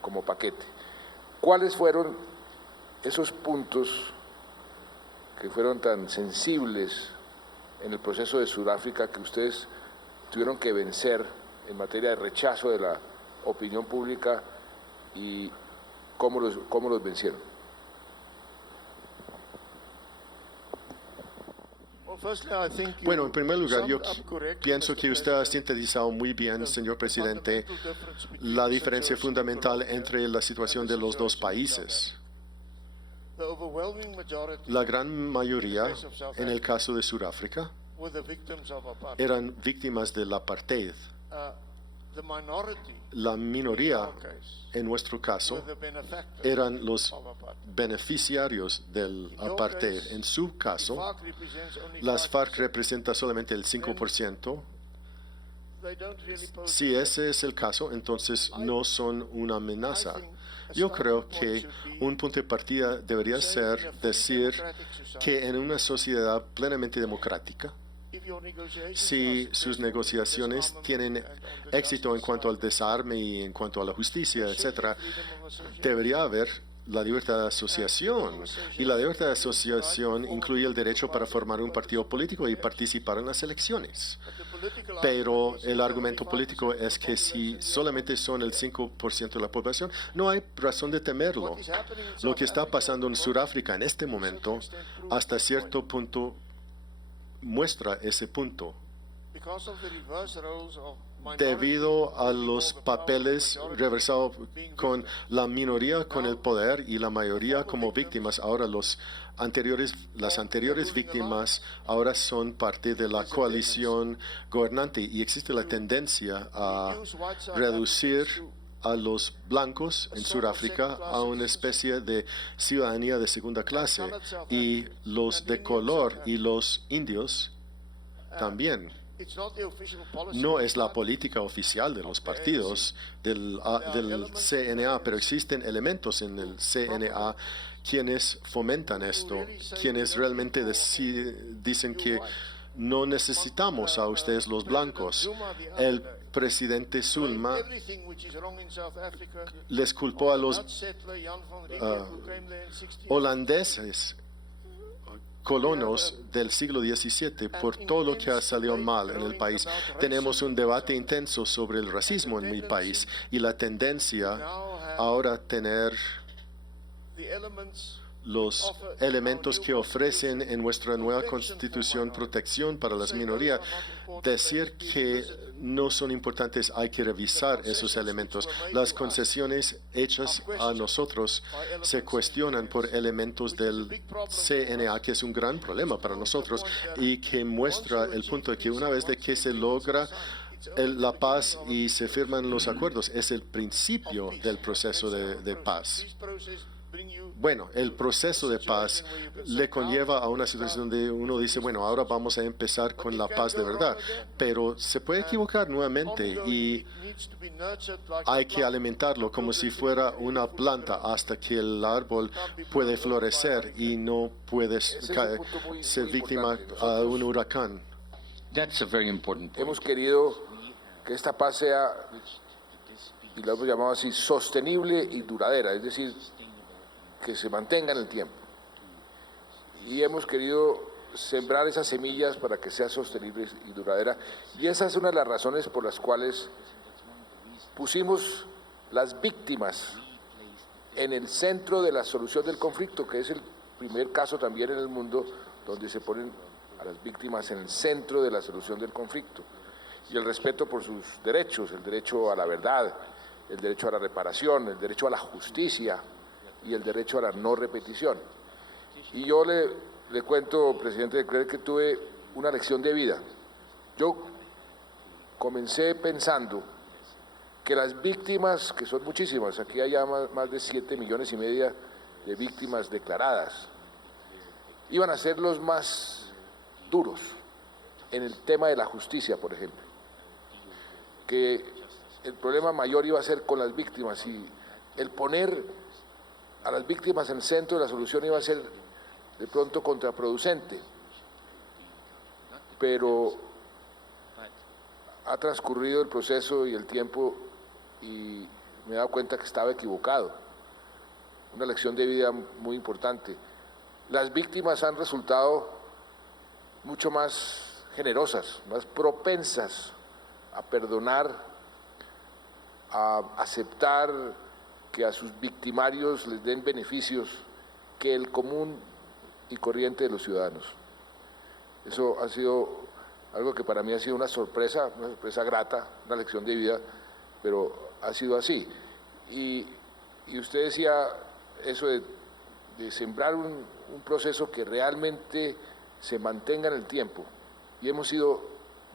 como paquete. ¿Cuáles fueron esos puntos que fueron tan sensibles en el proceso de Sudáfrica que ustedes tuvieron que vencer en materia de rechazo de la opinión pública y cómo los vencieron? Bueno, en primer lugar, yo pienso que usted ha sintetizado muy bien, señor presidente, la diferencia fundamental entre la situación de los dos países. La gran mayoría, en el caso de Sudáfrica, eran víctimas del apartheid. La minoría, en nuestro caso, eran los beneficiarios del apartheid. En su caso, las FARC representan solamente el 5%, Si ese es el caso, entonces no son una amenaza. Yo creo que un punto de partida debería ser decir que en una sociedad plenamente democrática, si sus negociaciones tienen éxito en cuanto al desarme y en cuanto a la justicia, etcétera, debería haber la libertad de asociación. Y la libertad de asociación incluye el derecho para formar un partido político y participar en las elecciones. Pero el argumento político es que si solamente son el 5% de la población, no hay razón de temerlo. Lo que está pasando en Sudáfrica en este momento, hasta cierto punto, muestra ese punto. Debido a los papeles reversados con la minoría con el poder y la mayoría como víctimas, ahora las anteriores víctimas ahora son parte de la coalición gobernante y existe la tendencia a reducir a los blancos en Sudáfrica a una especie de ciudadanía de segunda clase y los de color y los indios también. No es la política oficial de los partidos del CNA, pero existen elementos en el CNA quienes fomentan esto, quienes realmente dicen que no necesitamos a ustedes los blancos. El presidente Zuma les culpó a los holandeses colonos del siglo XVII por todo lo que ha salido mal en el país. Tenemos un debate intenso sobre el racismo en mi país y la tendencia ahora a tener los elementos que ofrecen en nuestra nueva Constitución protección para las minorías. Decir que no son importantes, hay que revisar esos elementos. Las concesiones hechas a nosotros se cuestionan por elementos del CNA, que es un gran problema para nosotros y que muestra el punto de que una vez de que se logra la paz y se firman los acuerdos, es el principio del proceso de paz. Bueno, el proceso de paz le conlleva a una situación donde uno dice, bueno, ahora vamos a empezar con la paz de verdad, pero se puede equivocar nuevamente y hay que alimentarlo como si fuera una planta hasta que el árbol puede florecer y no puede ser víctima a un huracán. That's a very important point. Hemos querido que esta paz sea, y lo hemos llamado así, sostenible y duradera, es decir, que se mantenga en el tiempo. Y hemos querido sembrar esas semillas para que sea sostenible y duradera. Y esa es una de las razones por las cuales pusimos las víctimas en el centro de la solución del conflicto, que es el primer caso también en el mundo donde se ponen a las víctimas en el centro de la solución del conflicto. Y el respeto por sus derechos, el derecho a la verdad, el derecho a la reparación, el derecho a la justicia y el derecho a la no repetición. Y yo le cuento, presidente de Klerk, que tuve una lección de vida. Yo comencé pensando que las víctimas, que son muchísimas, aquí hay ya más de 7,5 millones de víctimas declaradas, iban a ser los más duros en el tema de la justicia, por ejemplo. Que el problema mayor iba a ser con las víctimas y el poner a las víctimas en el centro de la solución iba a ser de pronto contraproducente, pero ha transcurrido el proceso y el tiempo y me he dado cuenta que estaba equivocado. Una lección de vida muy importante. Las víctimas han resultado mucho más generosas, más propensas a perdonar, a aceptar que a sus victimarios les den beneficios que el común y corriente de los ciudadanos. Eso ha sido algo que para mí ha sido una sorpresa grata, una lección de vida, pero ha sido así. Y usted decía eso de sembrar un proceso que realmente se mantenga en el tiempo. Y hemos sido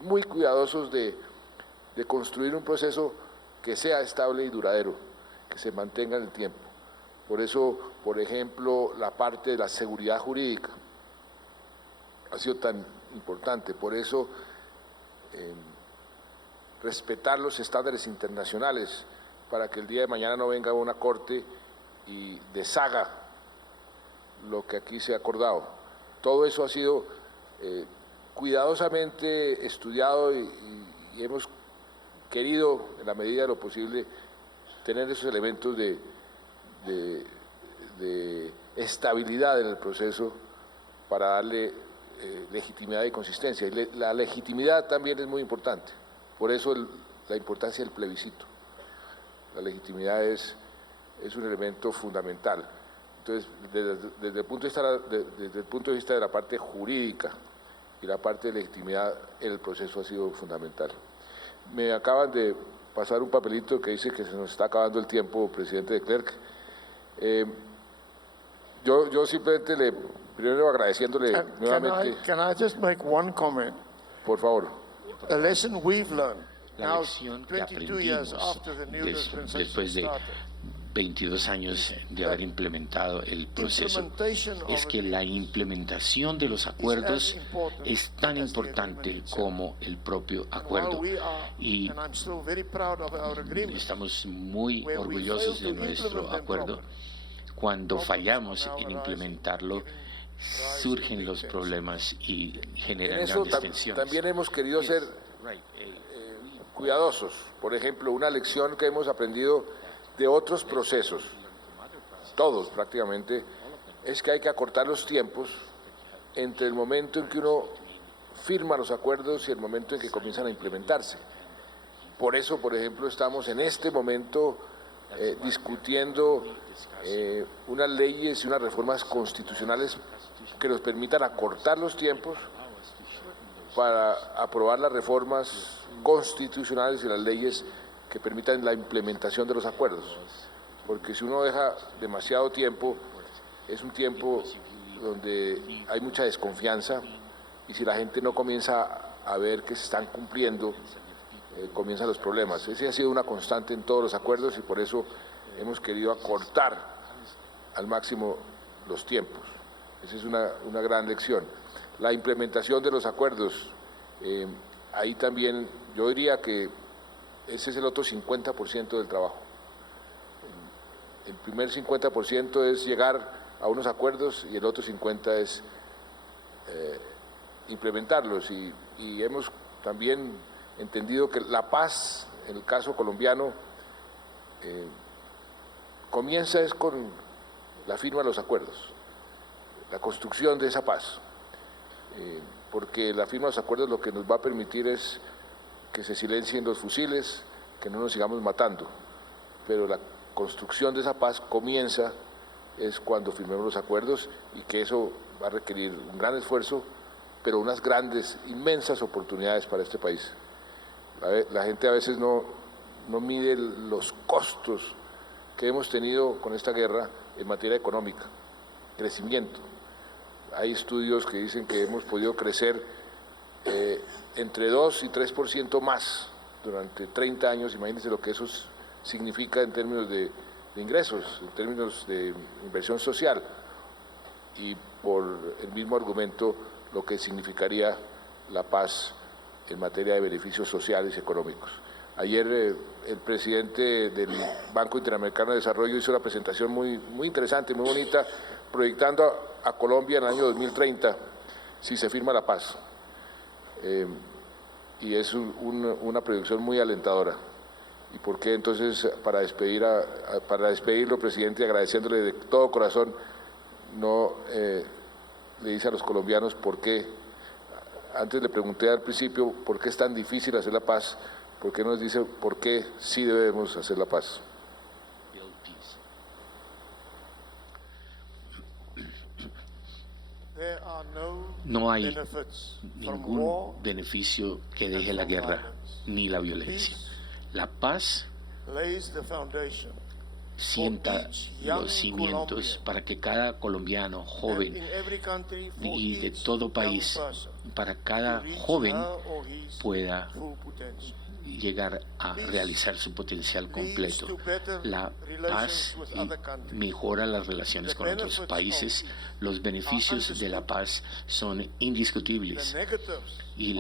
muy cuidadosos de construir un proceso que sea estable y duradero, que se mantenga en el tiempo. Por eso, por ejemplo, la parte de la seguridad jurídica ha sido tan importante. Por eso respetar los estándares internacionales para que el día de mañana no venga una corte y deshaga lo que aquí se ha acordado. Todo eso ha sido cuidadosamente estudiado y hemos querido, en la medida de lo posible, tener esos elementos de estabilidad en el proceso para darle legitimidad y consistencia. Y la legitimidad también es muy importante, por eso la importancia del plebiscito. La legitimidad es un elemento fundamental. Entonces, desde el punto de vista de la parte jurídica y la parte de legitimidad, el proceso ha sido fundamental. Me acaban de pasar un papelito que dice que se nos está acabando el tiempo, presidente de Klerk. Yo simplemente primero agradeciéndole nuevamente. Can I just make one comment? Por favor. A lesson we've learned. La Now, lección que 22 years aprendimos after the new dispensation después de started, 22 años de haber implementado el proceso implementation of es que la implementación de los acuerdos es tan as the importante agreement itself. como el propio and while acuerdo. we are, Y and I'm still very proud of our agreement, estamos muy where we orgullosos failed de to nuestro implement them acuerdo. properly, Cuando problems fallamos are now en arising, implementarlo, giving rise to surgen big los tensions. problemas y En generan eso grandes tensiones. también hemos querido ser cuidadosos. Por ejemplo, una lección que hemos aprendido de otros procesos, todos prácticamente, es que hay que acortar los tiempos entre el momento en que uno firma los acuerdos y el momento en que comienzan a implementarse. Por eso, por ejemplo, estamos en este momento discutiendo unas leyes y unas reformas constitucionales que nos permitan acortar los tiempos para aprobar las reformas constitucionales y las leyes que permitan la implementación de los acuerdos. Porque si uno deja demasiado tiempo, es un tiempo donde hay mucha desconfianza y si la gente no comienza a ver que se están cumpliendo, comienzan los problemas. Ese ha sido una constante en todos los acuerdos y por eso hemos querido acortar al máximo los tiempos. Esa es una gran lección. La implementación de los acuerdos, ahí también yo diría que ese es el otro 50% del trabajo. El primer 50% es llegar a unos acuerdos y el otro 50% es implementarlos. Y hemos también entendido que la paz, en el caso colombiano, comienza es con la firma de los acuerdos, la construcción de esa paz, porque la firma de los acuerdos lo que nos va a permitir es que se silencien los fusiles, que no nos sigamos matando, pero la construcción de esa paz comienza es cuando firmemos los acuerdos y que eso va a requerir un gran esfuerzo, pero unas grandes, inmensas oportunidades para este país. La gente a veces no mide los costos que hemos tenido con esta guerra en materia económica, crecimiento. Hay estudios que dicen que hemos podido crecer entre 2 y 3% más durante 30 años. Imagínense lo que eso significa en términos de ingresos, en términos de inversión social y por el mismo argumento lo que significaría la paz en materia de beneficios sociales y económicos. Ayer el presidente del Banco Interamericano de Desarrollo hizo una presentación muy interesante, muy bonita, proyectando a Colombia en el año 2030 si se firma la paz. Y es una proyección muy alentadora. ¿Y por qué entonces, para despedirlo, presidente, agradeciéndole de todo corazón, no le dice a los colombianos por qué? Antes le pregunté al principio por qué es tan difícil hacer la paz, ¿por qué nos dice por qué sí debemos hacer la paz? No hay ningún beneficio que deje la guerra ni la violencia. La paz sienta los cimientos para que cada colombiano joven y de todo país, para cada joven pueda llegar a realizar su potencial completo. La paz mejora las relaciones con otros países. Los beneficios de la paz son indiscutibles y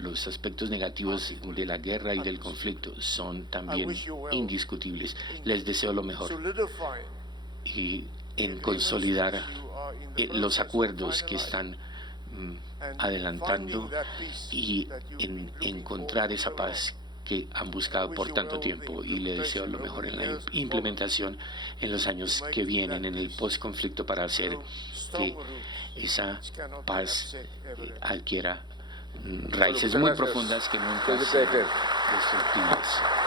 los aspectos negativos de la guerra y del conflicto son también indiscutibles. Les deseo lo mejor y en consolidar los acuerdos que están adelantando y en encontrar esa paz que han buscado por tanto tiempo, y le deseo lo mejor en la implementación en los años que vienen en el postconflicto para hacer que esa paz adquiera raíces muy profundas que nunca sean destructibles.